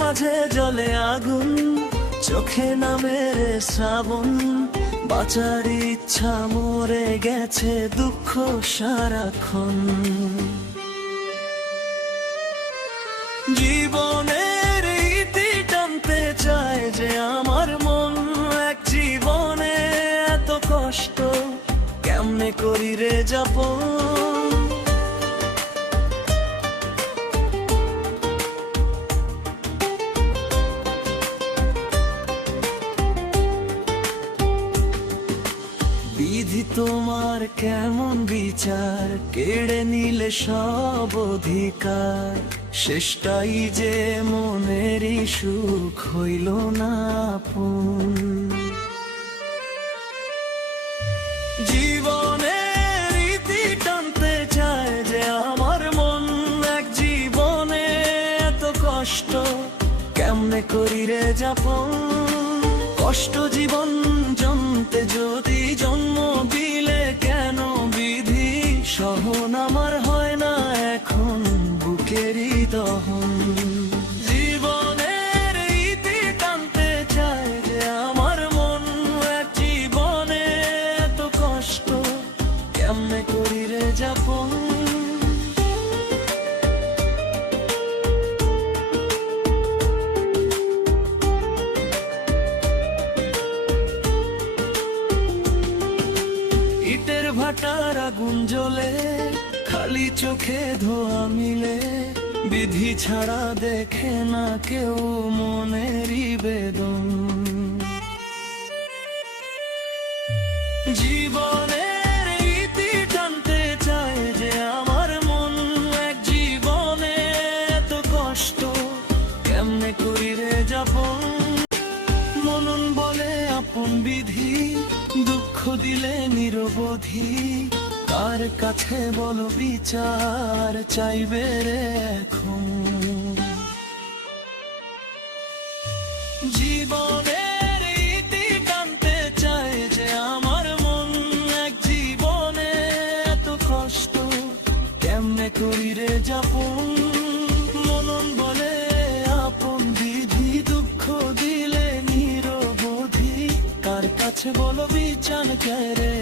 মাঝে জ্বলে আগুন, চোখে নামে রে শ্রাবণ। বাঁচার ইচ্ছা মরে গেছে দুঃখ সারাক্ষণ। জীবনের ইতি টানতে চায় যে আমার মন, এক জীবনে এত কষ্ট কেমনে করি রে যাপন। বিধি তোমার কেমন বিচার, কেড়ে নিলে সব অধিকার। শেষটাই যে মনেরই সুখ হইল না আপন। জীবনের ইতি টানতে চায় যে আমার মন, এক জীবনে এত কষ্ট কেমনে করি রে যাপন। কষ্ট জীবন জমতে যদি জন্ম দিলে কেন বিধি, সহন আমার হয় না এখন বুকেরই দহন। জীবনের ইতি টানতে চায় যে আমার মন, এক জীবনে এত কষ্ট কেমনে করি রে যাপন। ইটের ভাটার আগুন জ্বলে, খালি চোখে ধোয়া মিলে। বিধি ছাড়া দেখে না কেউ মনেরই বেদন। জীবনের ইতি টানতে চায় যে আমার মন, এক জীবনে এত কষ্ট কেমনে করি রে যাপন। মনন বলে আপন বিধি, দুঃখ দিলে নিরবধি। কার কাছে বলো বিচার চাইবে রে এখন। জীবনের ইতি টানতে চায় যে আমার মন, এক জীবনে এত কষ্ট কেমনে করি রে যাপন। মনন বলে আপন বিধি, দুঃখ দিলে নিরবধি। কার কাছে বলো বিচার কে রে